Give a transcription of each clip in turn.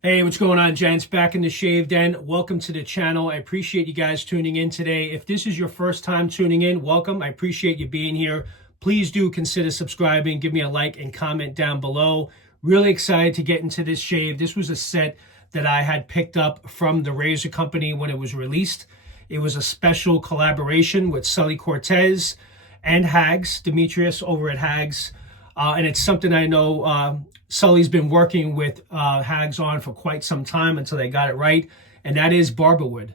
Hey, what's going on, gents? Back in the shave den. Welcome to the channel. I appreciate you guys tuning in today. If this is your first time tuning in, welcome. I appreciate you being here. Please do consider subscribing. Give me a like and comment down below. Really excited to get into this shave. This was a set that I had picked up from the razor company when it was released. It was a special collaboration with Sully Cortez and HAGS, Demetrius over at HAGS. And it's something I know Sully's been working with HAGS on for quite some time until they got it right, and that is BarberWood.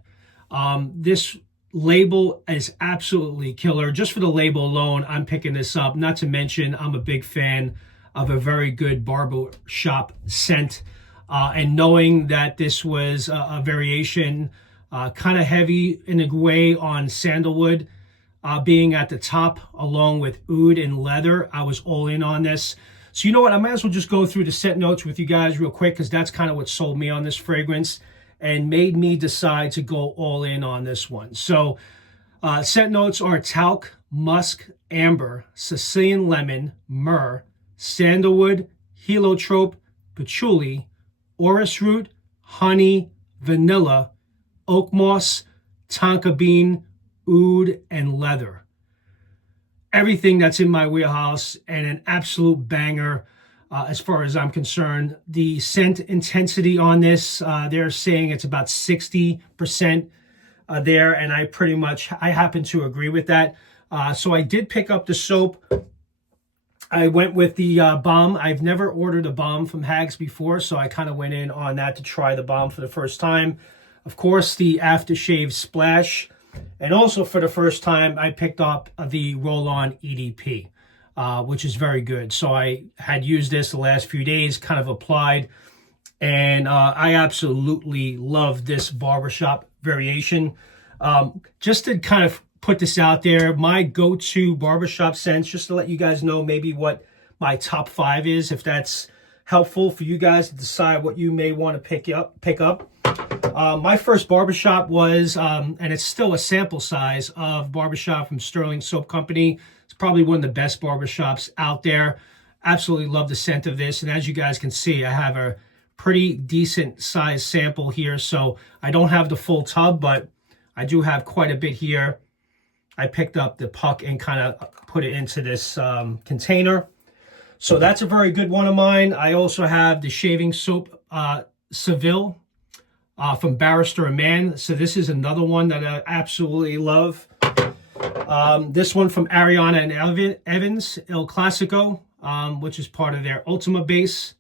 This label is absolutely killer. Just for the label alone, I'm picking this up. Not to mention, I'm a big fan of a very good barbershop scent. And knowing that this was a variation, kind of heavy in a way on Sandalwood, being at the top along with oud and leather, I was all in on this. So you know what, I might as well just go through the scent notes with you guys real quick, because that's kind of what sold me on this fragrance and made me decide to go all in on this one. So scent notes are talc, musk, amber, Sicilian lemon, myrrh, sandalwood, heliotrope, patchouli, Orris root, honey, vanilla, oakmoss, Tonka bean, oud, and leather. Everything that's in my wheelhouse, and an absolute banger as far as I'm concerned. The scent intensity on this, they're saying it's about 60% there, and I happen to agree with that. So I did pick up the soap. I went with the balm. I've never ordered a balm from HAGS before, so I kind of went in on that to try the balm for the first time. Of course, the aftershave splash. And also for the first time, I picked up the roll-on EDP, which is very good. So I had used this the last few days, kind of applied, and I absolutely love this barbershop variation. Just to kind of put this out there, my go-to barbershop scents, just to let you guys know maybe what my top 5 is, if that's helpful for you guys to decide what you may want to pick up. My first barbershop was, and it's still a sample size of barbershop from Sterling Soap Company. It's probably one of the best barbershops out there. Absolutely love the scent of this. And as you guys can see, I have a pretty decent size sample here. So I don't have the full tub, but I do have quite a bit here. I picked up the puck and kind of put it into this container. So that's a very good one of mine. I also have the shaving soap Seville from Barrister and Man. So this is another one that I absolutely love. This one from Ariana and Evans, Il Classico, which is part of their Ultima base.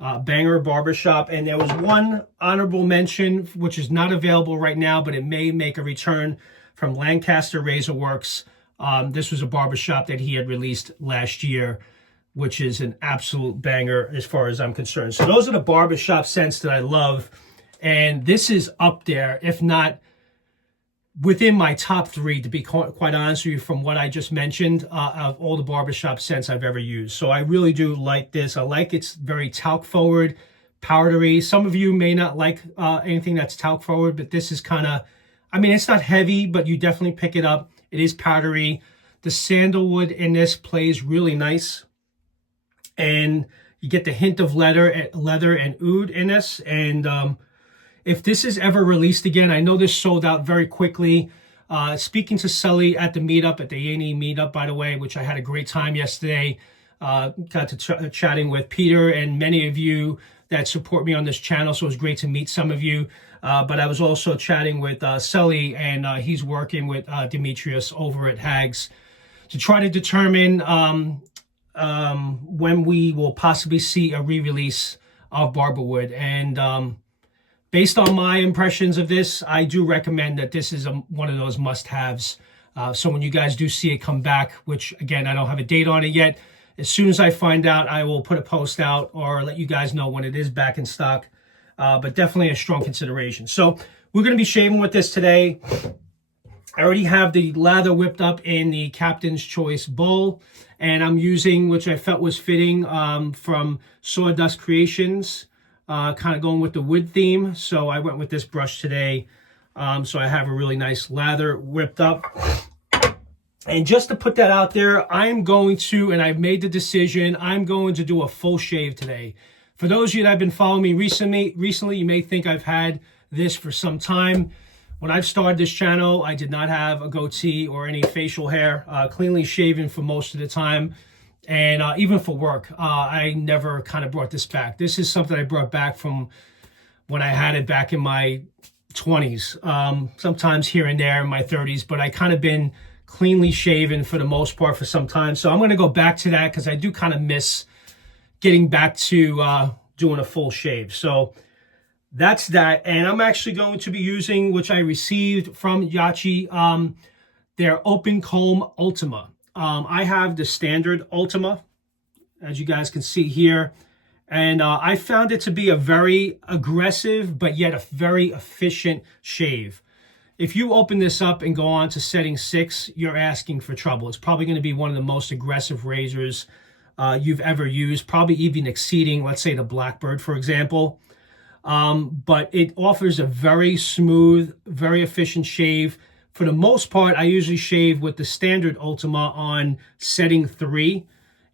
Banger barbershop. And there was one honorable mention, which is not available right now, but it may make a return, from Lancaster Razor Works. This was a barbershop that he had released last year, which is an absolute banger as far as I'm concerned. So those are the barbershop scents that I love. And this is up there, if not within my top 3, to be quite honest with you, from what I just mentioned, of all the barbershop scents I've ever used. So I really do like this. I like it's very talc forward, powdery. Some of you may not like anything that's talc forward, but this is kind of, I mean, it's not heavy, but you definitely pick it up. It is powdery. The sandalwood in this plays really nice. And you get the hint of leather and oud in this. And if this is ever released again, I know this sold out very quickly. Speaking to Sully at the Meetup, at the YAQI Meetup, by the way, which I had a great time yesterday. Got to chatting with Peter and many of you that support me on this channel, so it was great to meet some of you. But I was also chatting with Sully, and he's working with Demetrius over at HAGS to try to determine when we will possibly see a re-release of BarberWood. And based on my impressions of this, I do recommend that this is one of those must-haves. So when you guys do see it come back, which again, I don't have a date on it yet, as soon as I find out, I will put a post out or let you guys know when it is back in stock. But definitely a strong consideration. So we're going to be shaving with this today. I already have the lather whipped up in the Captain's Choice bowl, and I'm using, which I felt was fitting, from Sawdust Creations, kind of going with the wood theme. So I went with this brush today. So I have a really nice lather whipped up. And just to put that out there, I'm going to, and I've made the decision, I'm going to do a full shave today. For those of you that have been following me recently, you may think I've had this for some time. When I've started this channel, I did not have a goatee or any facial hair, cleanly shaven for most of the time. And even for work, I never kind of brought this back. This is something I brought back from when I had it back in my 20s, sometimes here and there in my 30s, but I kind of been cleanly shaven for the most part for some time. So I'm going to go back to that because I do kind of miss getting back to doing a full shave. So that's that. And I'm actually going to be using, which I received from YAQI, their Open Comb Ultima. I have the standard Ultima, as you guys can see here. And I found it to be a very aggressive, but yet a very efficient shave. If you open this up and go on to setting 6, you're asking for trouble. It's probably going to be one of the most aggressive razors you've ever used, probably even exceeding, let's say, the Blackbird, for example. But it offers a very smooth, very efficient shave. For the most part, I usually shave with the standard Ultima on setting 3.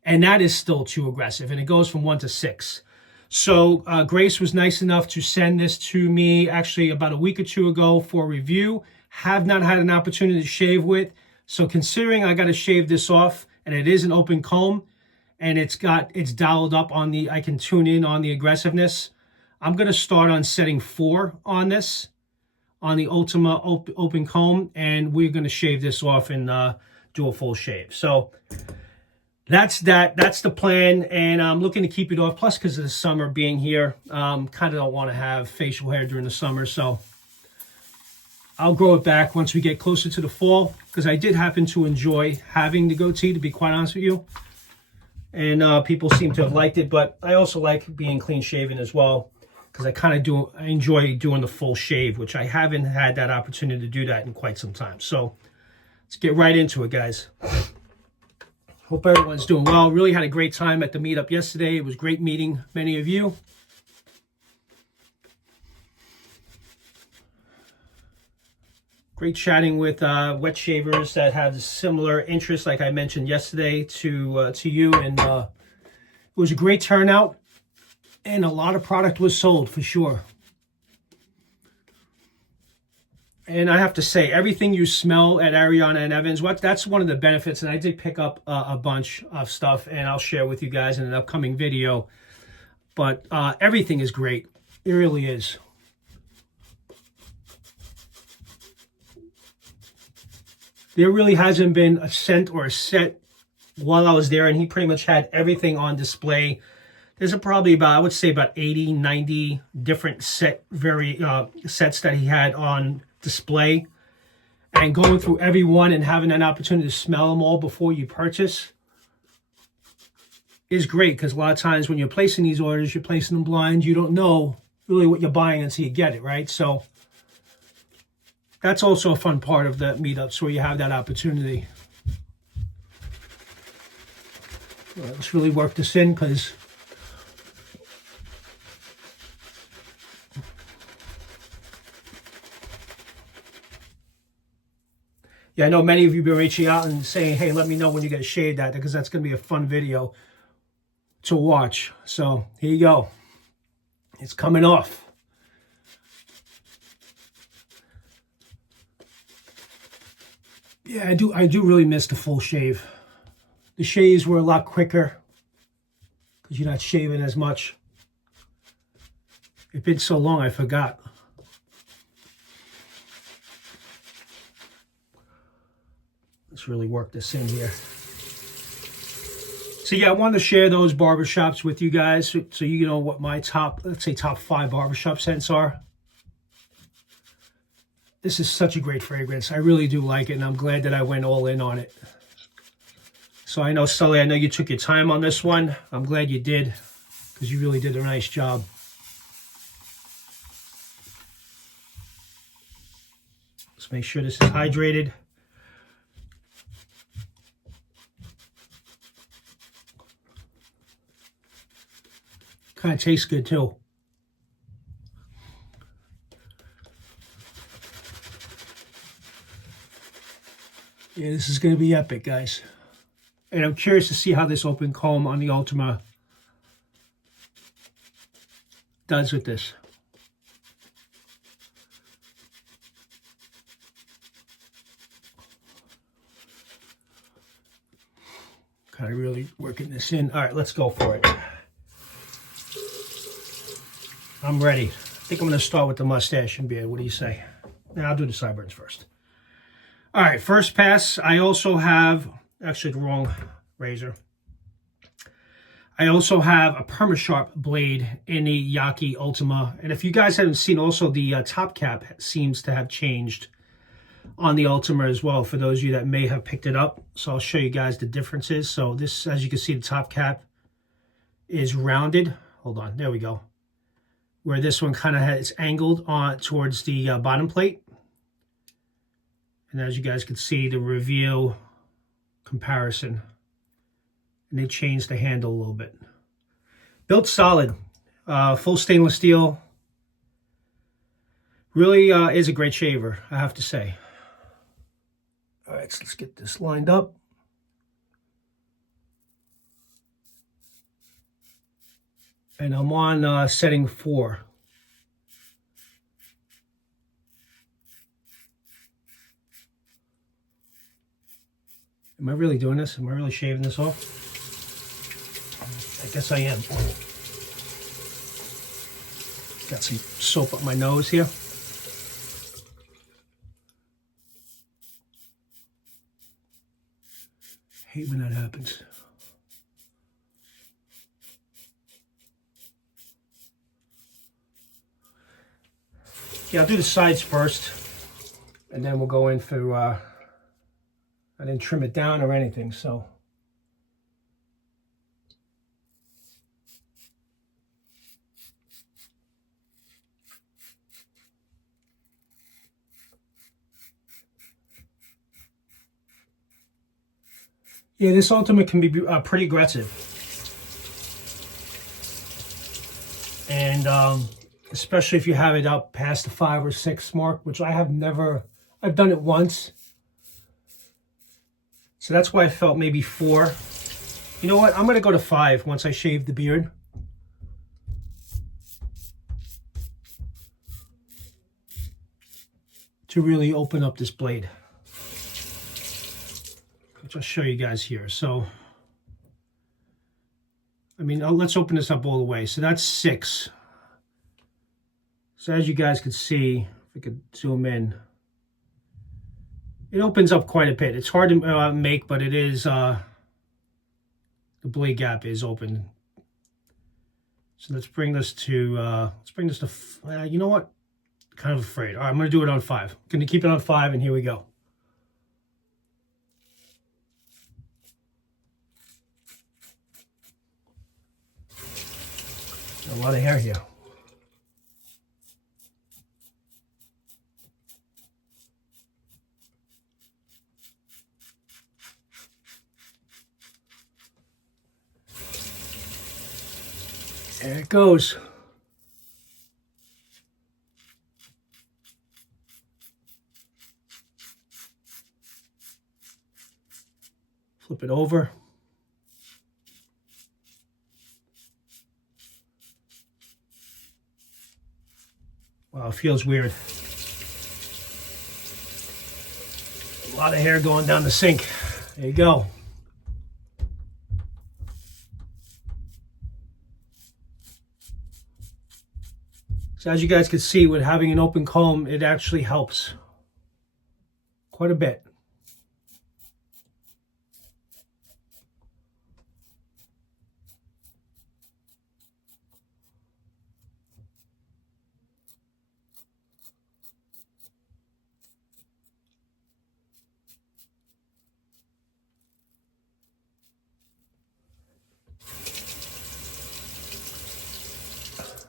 And that is still too aggressive, and it goes from 1 to 6. So Grace was nice enough to send this to me actually about a week or 2 ago for review. Have not had an opportunity to shave with. So considering I got to shave this off, and it is an open comb, and it's dialed up on the, I can tune in on the aggressiveness. I'm going to start on setting 4 on this, on the Ultima open comb, and we're going to shave this off and do a full shave. So that's the plan, and I'm looking to keep it off. Plus, because of the summer being here, kind of don't want to have facial hair during the summer, so I'll grow it back once we get closer to the fall, because I did happen to enjoy having the goatee, to be quite honest with you, and people seem to have liked it. But I also like being clean shaven as well, because I enjoy doing the full shave, which I haven't had that opportunity to do that in quite some time. So let's get right into it, guys. Hope everyone's doing well. Really had a great time at the meetup yesterday. It was great meeting many of you. Great chatting with wet shavers that have similar interests, like I mentioned yesterday, to you. And it was a great turnout, and a lot of product was sold for sure. And I have to say, everything you smell at Ariana and Evans, that's one of the benefits. And I did pick up a bunch of stuff, and I'll share with you guys in an upcoming video. But everything is great. It really is. There really hasn't been a scent or a set while I was there, and he pretty much had everything on display. There's probably about, I would say, about 80, 90 different sets that he had on display, and going through every one and having an opportunity to smell them all before you purchase is great, because a lot of times when you're placing these orders, you're placing them blind. You don't know really what you're buying until you get it, right? So that's also a fun part of the meetups, where you have that opportunity. Well, let's really work this in, because yeah, I know many of you have been reaching out and saying, hey, let me know when you get shaved at, because that's going to be a fun video to watch. So here you go. It's coming off. Yeah, I do really miss the full shave. The shaves were a lot quicker because you're not shaving as much. It's been so long, I forgot. Let's really work this in here. So yeah, I wanted to share those barbershops with you guys, so you know what my top, let's say top 5 barbershop scents are. This is such a great fragrance. I really do like it, and I'm glad that I went all in on it. So I know, Sully, I know you took your time on this one. I'm glad you did, because you really did a nice job. Let's make sure this is hydrated. Kind of tastes good too. Yeah, this is going to be epic, guys. And I'm curious to see how this open comb on the Ultima does with this. Kind of really working this in. All right, let's go for it. I'm ready. I think I'm going to start with the mustache and beard. What do you say? Now I'll do the sideburns first. All right, first pass. I also have, actually the wrong razor. I also have a PermaSharp blade in the YAQI Ultima. And if you guys haven't seen, also the top cap seems to have changed on the Ultima as well, for those of you that may have picked it up. So I'll show you guys the differences. So this, as you can see, the top cap is rounded. Hold on, there we go. Where this one kind of has angled on towards the bottom plate. And as you guys can see, the reveal comparison. And they changed the handle a little bit. Built solid, full stainless steel. Really is a great shaver, I have to say. All right, so let's get this lined up. And I'm on setting 4. Am I really doing this? Am I really shaving this off? I guess I am. Got some soap up my nose here. Hate when that happens. Yeah, I'll do the sides first, and then we'll go in for, I didn't trim it down or anything, so. Yeah, this Ultima can be pretty aggressive. And especially if you have it up past the 5 or 6 mark, which I have never, I've done it once. So that's why I felt maybe 4. You know what? I'm going to go to 5 once I shave the beard. To really open up this blade. Which I'll show you guys here. So, I mean, let's open this up all the way. So that's 6. So as you guys can see, if I could zoom in, it opens up quite a bit. It's hard to make, but it is, the blade gap is open. So let's bring this to, you know what? Kind of afraid. All right, I'm going to do it on 5. I'm going to keep it on 5, and here we go. A lot of hair here. There it goes. Flip it over. Wow, it feels weird. A lot of hair going down the sink. There you go. So as you guys can see, with having an open comb, it actually helps quite a bit.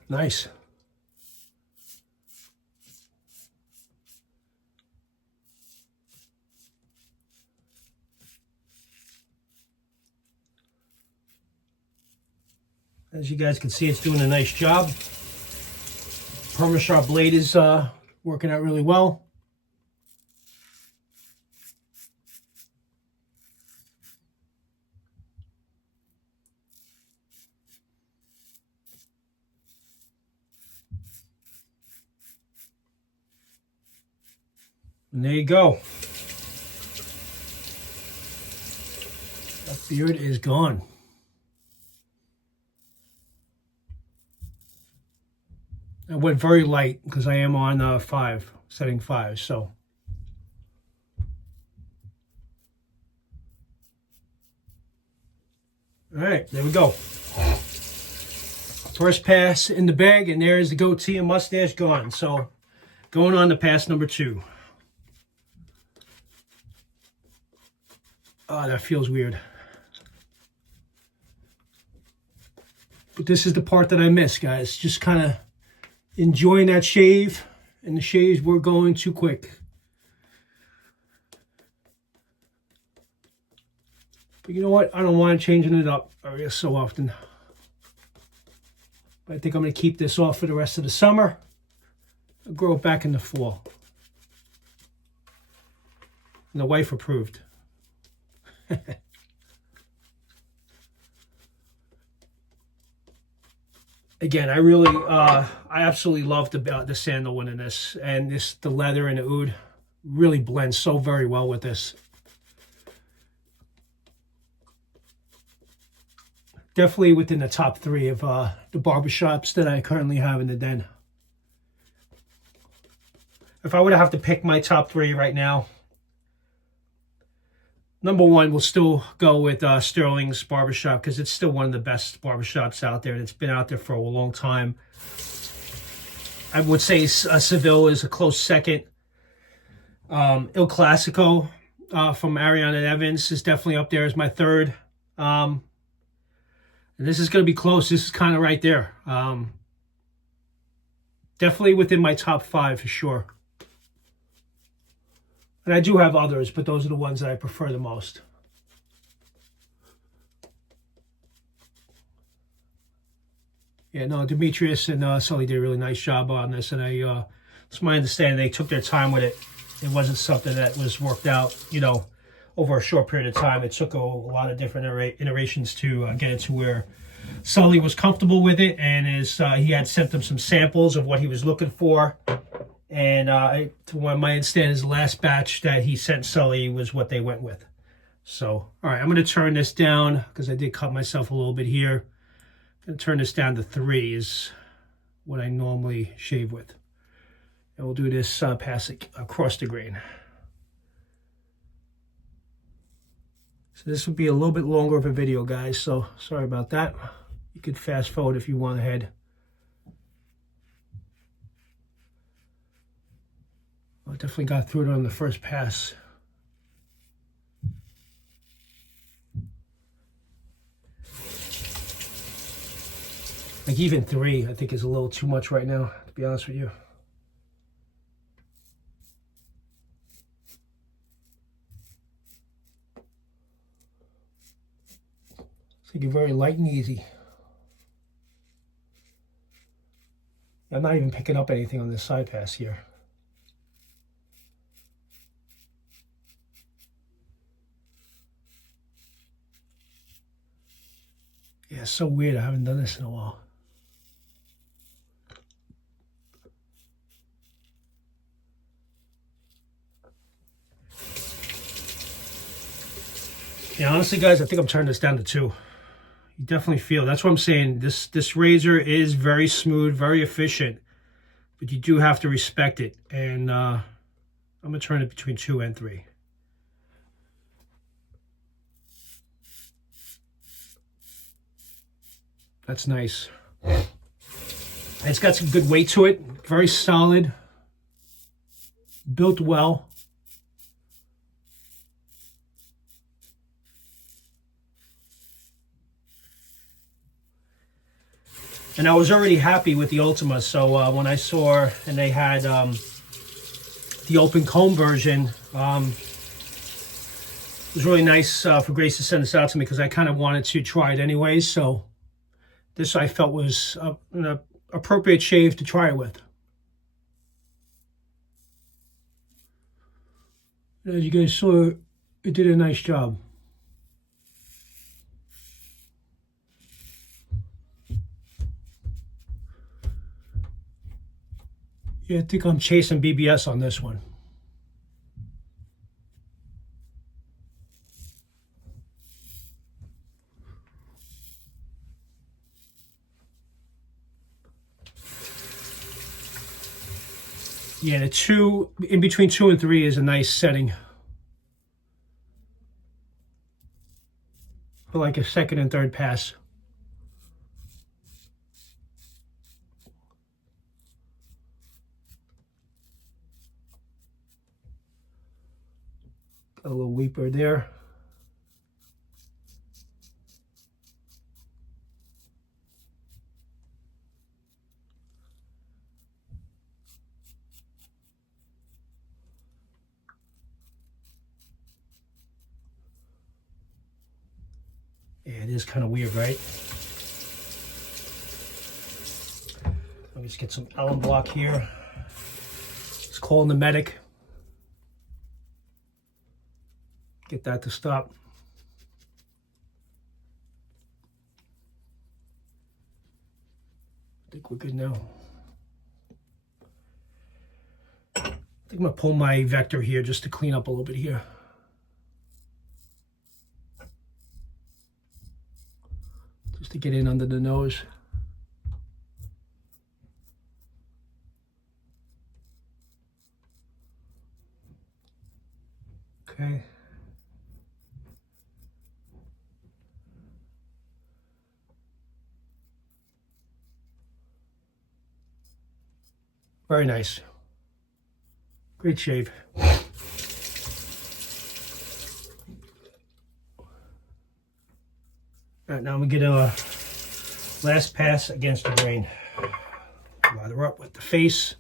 Nice. As you guys can see, it's doing a nice job. PermaSharp blade is working out really well. And there you go. That beard is gone. I went very light because I am on 5, setting 5, so. All right, there we go. First pass in the bag, and there's the goatee and mustache gone. So going on to pass number 2. Oh, that feels weird. But this is the part that I miss, guys. Just kind of enjoying that shave, and the shaves were going too quick. But you know what? I don't want changing it up so often. But I think I'm going to keep this off for the rest of the summer. I'll grow it back in the fall. And the wife approved. Again, I absolutely love the sandalwood in this, and the leather and the oud really blends so very well with this. Definitely within the top 3 of the barbershops that I currently have in the den. If I were to have to pick my top 3 right now, number 1 will still go with Sterling's barbershop because it's still one of the best barbershops out there, and it's been out there for a long time. I would say Seville is a close second. Il Classico from Ariana and Evans is definitely up there as my 3rd. And this is going to be close. This is kind of right there. Definitely within my top 5 for sure. And I do have others, but those are the ones that I prefer the most. Yeah, no, Demetrius and Sully did a really nice job on this, and it's my understanding they took their time with it. It wasn't something that was worked out, you know, over a short period of time. It took a lot of different iterations to get it to where Sully was comfortable with it, and he had sent them some samples of what he was looking for. And to my understanding, his last batch that he sent Sully was what they went with. So, all right, I'm going to turn this down because I did cut myself a little bit here. I'm going to turn this down to 3 is what I normally shave with. And we'll do this pass it across the grain. So this would be a little bit longer of a video, guys, so sorry about that. You could fast forward if you want ahead. I definitely got through it on the first pass. Like even 3, I think is a little too much right now, to be honest with you. Take it very light and easy. I'm not even picking up anything on this side pass here. Yeah, it's so weird. I haven't done this in a while. Yeah, honestly, guys, I think I'm turning this down to 2. You definitely feel. That's what I'm saying. This razor is very smooth, very efficient, but you do have to respect it. And I'm gonna turn it between 2 and 3. That's nice. It's got some good weight to it. Very solid. Built well. And I was already happy with the Ultima, so when I saw, and they had the open comb version, it was really nice for Grace to send this out to me because I kind of wanted to try it anyways, so this I felt was an appropriate shave to try it with. As you guys saw, it did a nice job. Yeah, I think I'm chasing BBS on this one. Yeah, the 2, in between 2 and 3 is a nice setting for like a second and third pass. Got a little weeper there. Yeah, it is kind of weird, right? Let me just get some alum block here. Just calling the medic. Get that to stop. I think we're good now. I think I'm gonna pull my vector here just to clean up a little bit here. Just to get in under the nose. Okay. Very nice. Great shave. All right, now I'm gonna get a last pass against the grain. Lather up with the face.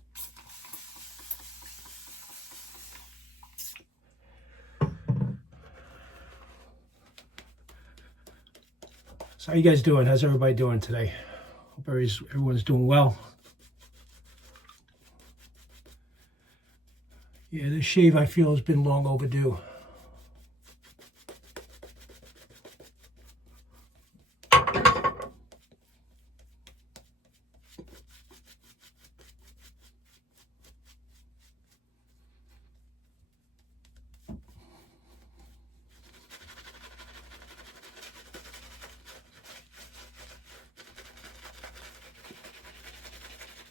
So how you guys doing? How's everybody doing today? Hope everyone's doing well. Yeah, this shave I feel has been long overdue.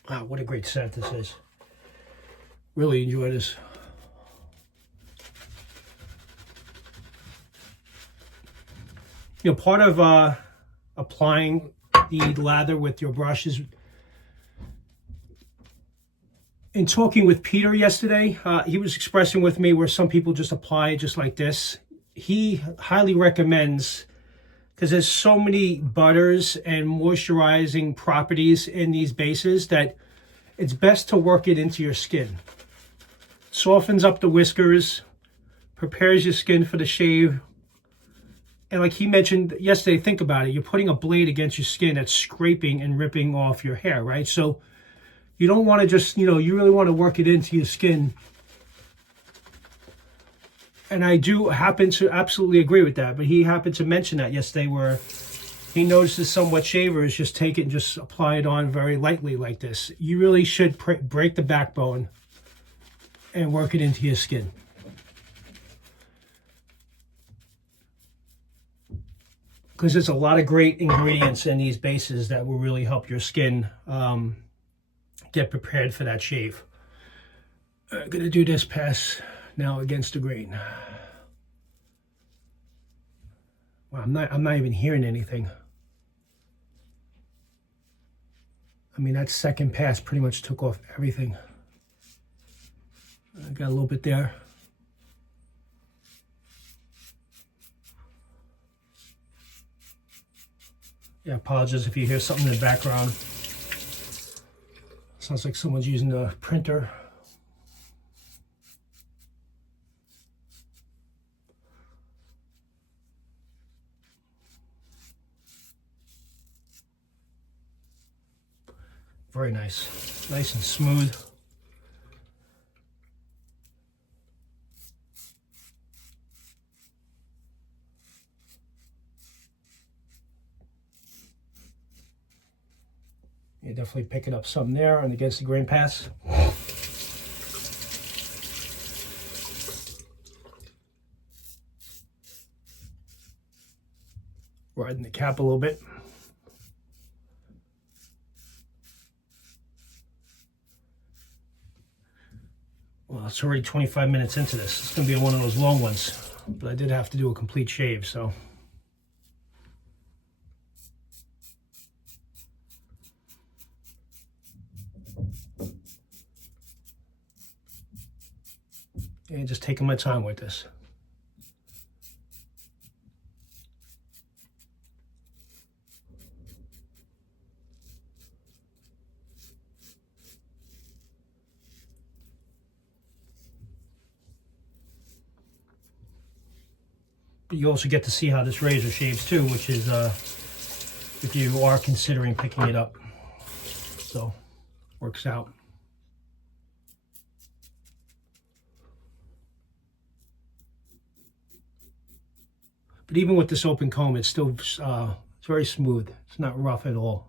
Wow, what a great scent this is. Really enjoy this. You know, part of applying the lather with your brush is, in talking with Peter yesterday, he was expressing with me where some people just apply it just like this. He highly recommends, because there's so many butters and moisturizing properties in these bases, that it's best to work it into your skin. Softens up the whiskers, prepares your skin for the shave. And like he mentioned yesterday, think about it. You're putting a blade against your skin that's scraping and ripping off your hair, right? So you don't want to just, you really want to work it into your skin. And I do happen to absolutely agree with that. But he happened to mention that yesterday, where he notices some wet shavers just take it and just apply it on very lightly like this. You really should break the backbone and work it into your skin. Because there's a lot of great ingredients in these bases that will really help your skin get prepared for that shave. I'm gonna do this pass now against the grain. Wow, I'm not even hearing anything. I mean, that second pass pretty much took off everything. I got a little bit there. Yeah, apologize if you hear something in the background. Sounds like someone's using a printer. Very nice. Nice and smooth. You're definitely picking up some there and against the grain pass. Riding the cap a little bit. Well, it's already 25 minutes into this. It's going to be one of those long ones. But I did have to do a complete shave, so. And just taking my time with this. But you also get to see how this razor shaves too, which is if you are considering picking it up. So, works out. But even with this open comb, it's still it's very smooth. It's not rough at all.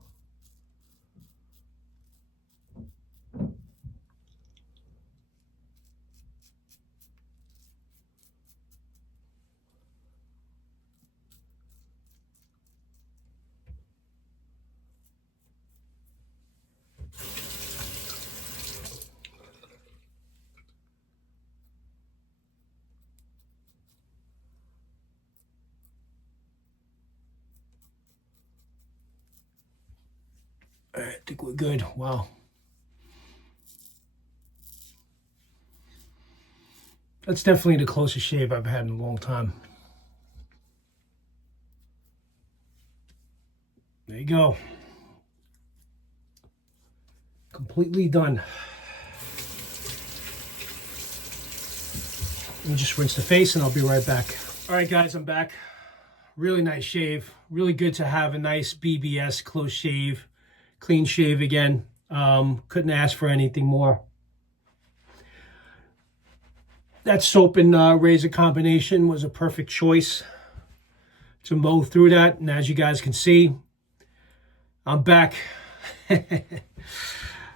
All right, I think we're good. Wow. That's definitely the closest shave I've had in a long time. There you go. Completely done. Let me just rinse the face and I'll be right back. All right, guys, I'm back. Really nice shave. Really good to have a nice BBS close shave. Clean shave again. Couldn't ask for anything more. That soap and razor combination was a perfect choice to mow through that. And as you guys can see, I'm back.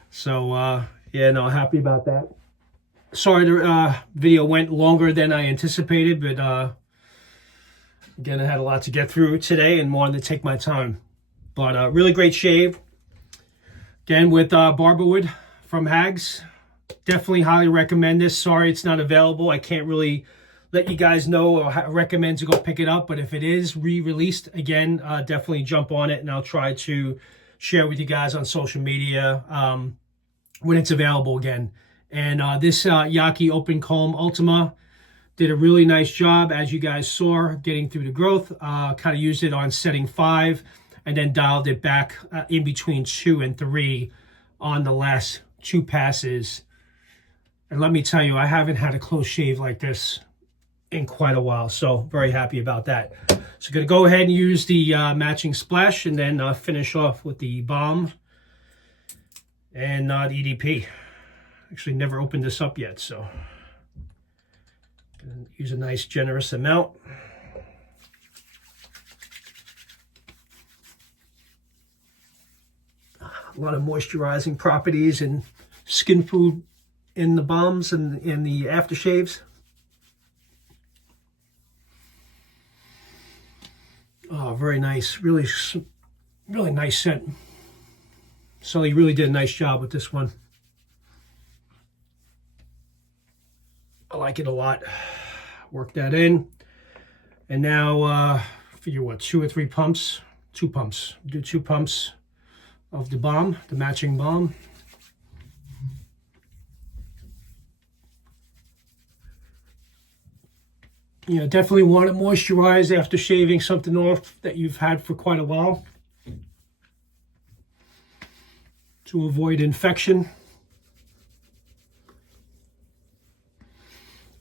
So, yeah, no, happy about that. Sorry the video went longer than I anticipated, but again, I had a lot to get through today and wanted to take my time. But really great shave. Again, with BarberWood from HAGS. Definitely highly recommend this. Sorry it's not available. I can't really let you guys know or recommend to go pick it up. But if it is re-released, again, definitely jump on it. And I'll try to share with you guys on social media when it's available again. And this YAQI Ultima did a really nice job, as you guys saw, getting through the growth. Kind of used it on setting 5. And then dialed it back in between 2 and 3 on the last 2 passes. And let me tell you, I haven't had a close shave like this in quite a while. So very happy about that. So going to go ahead and use the matching splash and then finish off with the balm and the EDP. Actually never opened this up yet, so gonna use a nice generous amount. A lot of moisturizing properties and skin food in the balms and in the aftershaves. Oh, very nice. Really nice scent. Sully really did a nice job with this one. I like it a lot. Work that in. And now, figure what, 2 or 3 pumps? 2 pumps. Do 2 pumps of the balm, the matching balm. You know, definitely want to moisturize after shaving something off that you've had for quite a while to avoid infection.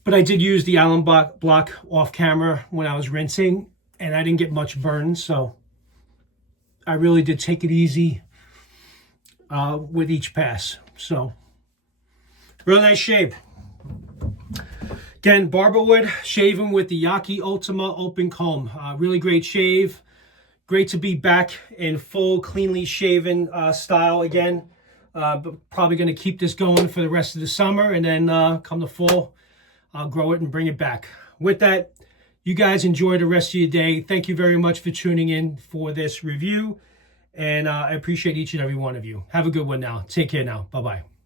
But I did use the alum block off camera when I was rinsing, and I didn't get much burn, so I really did take it easy with each pass. So, really nice shave. Again, BarberWood, shaving with the YAQI Ultima open comb. Really great shave. Great to be back in full, cleanly shaven style again. But probably going to keep this going for the rest of the summer, and then come the fall, I'll grow it and bring it back. With that, you guys enjoy the rest of your day. Thank you very much for tuning in for this review. And I appreciate each and every one of you. Have a good one now. Take care now. Bye-bye.